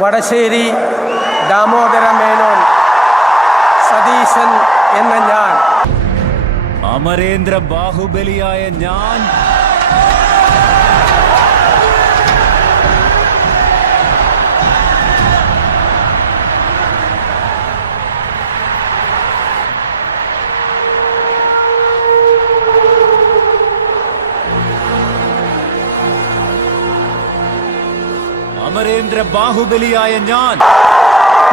വടശ്ശേരി ദാമോദര മേനോൻ സതീശൻ എന്ന ഞാൻ, അമരേന്ദ്ര ബാഹുബലിയായ ഞാൻ, അമരേന്ദ്ര ബാഹുബലിയായ ഞാൻ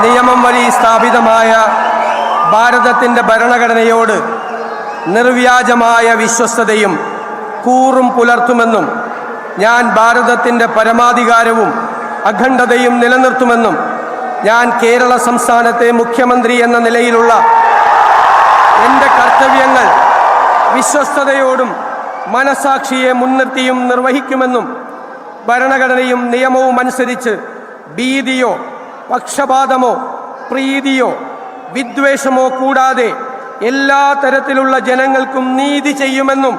നിയമം വഴി സ്ഥാപിതമായ ഭാരതത്തിൻ്റെ ഭരണഘടനയോട് നിർവ്യാജമായ വിശ്വസ്തതയും കൂറും പുലർത്തുമെന്നും ഞാൻ ഭാരതത്തിൻ്റെ പരമാധികാരവും അഖണ്ഡതയും നിലനിർത്തുമെന്നും ഞാൻ കേരള സംസ്ഥാനത്തെ മുഖ്യമന്ത്രി എന്ന നിലയിലുള്ള എൻ്റെ കർത്തവ്യങ്ങൾ വിശ്വസ്തതയോടും മനസാക്ഷിയെ മുൻനിർത്തിയും നിർവഹിക്കുമെന്നും ഭരണഘടനയും നിയമവും അനുസരിച്ച് ഭീതിയോ പക്ഷപാതമോ പ്രീതിയോ വിദ്വേഷമോ കൂടാതെ എല്ലാ തരത്തിലുള്ള ജനങ്ങൾക്കും നീതി ചെയ്യുമെന്നും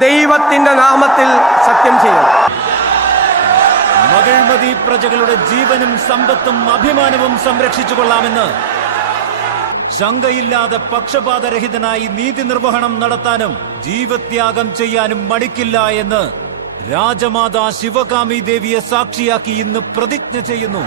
ദൈവത്തിന്റെ നാമത്തിൽ സത്യം ചെയ്യും. മകൾമതി പ്രജകളുടെ ജീവനും സമ്പത്തും അഭിമാനവും സംരക്ഷിച്ചു കൊള്ളാമെന്ന് ശങ്കയില്ലാതെ പക്ഷപാതരഹിതനായി നീതി നിർവഹണം നടത്താനും ജീവത്യാഗം ചെയ്യാനും മടിക്കില്ല എന്ന് രാജമാതാ ശിവകാമി ദേവിയെ സാക്ഷിയാക്കി ഇന്ന് പ്രതിജ്ഞ ചെയ്യുന്നു.